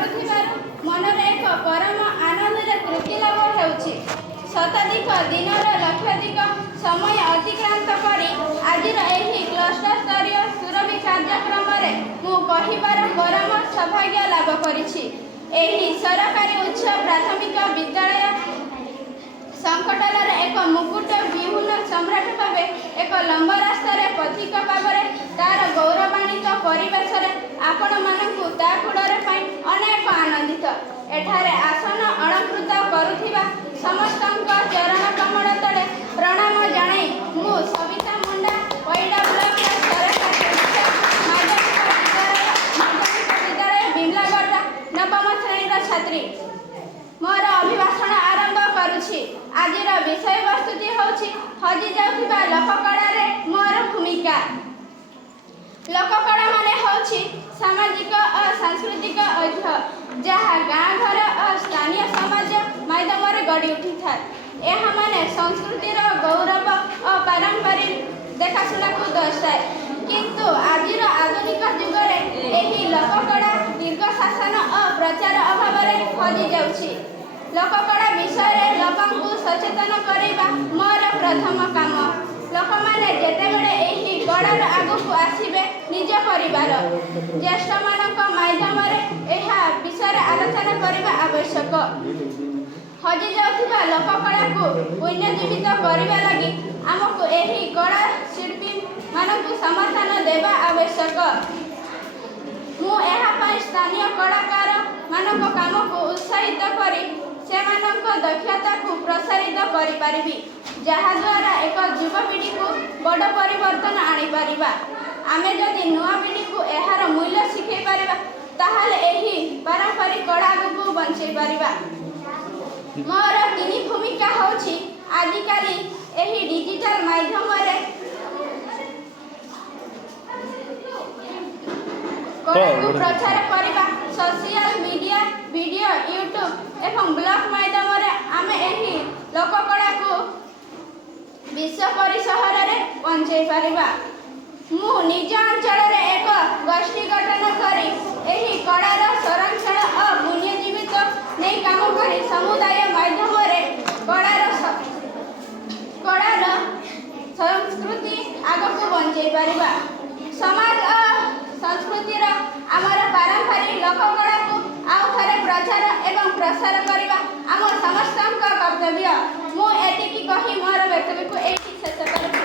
କରୁଥିବାରୁ ମନରେ ଏକ ପରମ ଆନନ୍ଦରେ ତୃପ୍ତି ଲାଭ ହେଉଛି। ଶତାଧିକ ଦିନର ଲକ୍ଷାଧିକ ସମୟ ଅତିକ୍ରାନ୍ତ କରି ଆଜିର ଏହି କ୍ଲଷ୍ଟର ସ୍ତରୀୟ ସୁରଭି କାର୍ଯ୍ୟକ୍ରମରେ ମୁଁ କହିବାର ପରମ ସୌଭାଗ୍ୟ ଲାଭ କରିଛି। ଏହି ସରକାରୀ ଉଚ୍ଚ ପ୍ରାଥମିକ ବିଦ୍ୟାଳୟ ସଂକଟର ଏକ ମୁକୁଟ ବିହୀନ ସମ୍ରାଟ ଭାବେ ଏକ ଲମ୍ବା ରାସ୍ତାରେ ପଥିକ ଭାବରେ ତାର ଗୌରବାନ୍ୱିତ ପରିବେଶରେ ଆପଣମାନଙ୍କୁ ତା ଗୋଡ଼ରେ ପାଇଁ ଅନେକ ଆନନ୍ଦିତ। ଏଠାରେ ଆସନ ଅଳଙ୍କୃତ କରୁଥିବା ସମସ୍ତଙ୍କ ଚରଣ କମଳ ତଳେ ପ୍ରଣାମ ଜଣାଇ ମୁଁ ସବିତା ମୁଣ୍ଡା ପଇଡ଼ା ବ୍ଲକର ସରକାରୀ ଉଚ୍ଚ ମାଧ୍ୟମିକ ବିଦ୍ୟାଳୟ ବିମଲାଗଡ଼ର ନବମ ଶ୍ରେଣୀର ଛାତ୍ରୀ ମୋର ଅଭିଭାଷଣ ଆରମ୍ଭ କରୁଛି। ଆଜିର ବିଷୟବସ୍ତୁଟି ହେଉଛି ହଜି ଯାଉଥିବା ଲୋକକଳାରେ ମୋର ଭୂମିକା। ଲୋକକଳା ମାନେ ହେଉଛି ସାମାଜିକ ଓ ସାଂସ୍କୃତିକ ଐତିହ୍ୟ ଯାହା ଗାଁ ଘର ଓ ସ୍ଥାନୀୟ ସମାଜ ମାଧ୍ୟମରେ ଗଢ଼ି ଉଠିଥାଏ। ଏହା ମାନେ ସଂସ୍କୃତିର ଗୌରବ ଓ ପାରମ୍ପରିକ ଦେଖାଶୁଣାକୁ ଦର୍ଶାଏ। କିନ୍ତୁ ଆଜିର ଆଧୁନିକ ଯୁଗରେ ଏହି ଲୋକକଳା ଦୀର୍ଘ ଶାସନ ଓ ପ୍ରଚାର ଅଭାବରେ ହଜି ଯାଉଛି। ଲୋକକଳା ବିଷୟରେ ଲୋକଙ୍କୁ ସଚେତନ କରିବା ମୋର ପ୍ରଥମ କାମ। ଲୋକମାନେ ଯେତେବେଳେ ଏହି କଳାର ଆଗକୁ ଆସିବେ ନିଜ ପରିବାର ଜ୍ୟେଷ୍ଠମାନଙ୍କ ମାଧ୍ୟମରେ ଏହା ବିଷୟରେ ଆଲୋଚନା କରିବା ଆବଶ୍ୟକ। ହଜି ଯାଉଥିବା ଲୋକକଳାକୁ ପୁନର୍ଜୀବିତ କରିବା ଲାଗି ଆମକୁ ଏହି କଳା ଶିଳ୍ପୀମାନଙ୍କୁ ସମର୍ଥନ ଦେବା ଆବଶ୍ୟକ। ମୁଁ ଏହା ପାଇଁ ସ୍ଥାନୀୟ କଳାକାରମାନଙ୍କ କାମକୁ ଉତ୍ସାହିତ କରି ସେମାନଙ୍କ ଦକ୍ଷତାକୁ ପ୍ରସାରିତ କରିପାରିବି, ଯାହାଦ୍ୱାରା ଏକ ଯୁବପିଢ଼ିକୁ ବଡ଼ ପରିବର୍ତ୍ତନ ଆଣିପାରିବା। ଆମେ ଯଦି ନୂଆ ପିଢ଼ିକୁ ଏହାର ମୂଲ୍ୟ ଶିଖାଇ ପାରିବା ତାହେଲେ ଏହି ପାରମ୍ପରିକ କଳା ଆଗକୁ ବଞ୍ଚାଇ ପାରିବା। ମୋର ତିନି ଭୂମିକା ହେଉଛି ଆଜିକାଲି ଏହି ଡିଜିଟାଲ ମାଧ୍ୟମରେ କଳାକୁ ପ୍ରଚାର କରିବା, ସୋସିଆଲ ମିଡ଼ିଆ, ଭିଡ଼ିଓ, ୟୁଟ୍ୟୁବ ଏବଂ ବ୍ଲଗ ମାଧ୍ୟମରେ ଆମେ ଏହି ଲୋକକଳାକୁ ବିଶ୍ୱ ପରିସରରେ ପହଞ୍ଚାଇ ପାରିବା। ମୁଁ ନିଜ ଅଞ୍ଚଳରେ ଏକ ଗୋଷ୍ଠୀ ଗଠନ କରି ଏହି କଳାର ସଂରକ୍ଷଣ ଓ ପୁନର୍ଜୀବିତ ନେଇ କାମ କରି ସମୁଦାୟ ମାଧ୍ୟମରେ କଳାର ସଂସ୍କୃତି ଆଗକୁ ବଞ୍ଚାଇ ପାରିବା। ସମାଜ ଓ ସଂସ୍କୃତିର ଆମର ପାରମ୍ପରିକ ଲୋକକଳାକୁ ଆଉ ଥରେ ପ୍ରଚାର ଏବଂ ପ୍ରସାର କରିବା ଆମ ସମସ୍ତଙ୍କ କର୍ତ୍ତବ୍ୟ। ମୁଁ ଏତିକି କହି ମୋର ବକ୍ତବ୍ୟକୁ ଏଇଠି ଶେଷ କରୁଛି।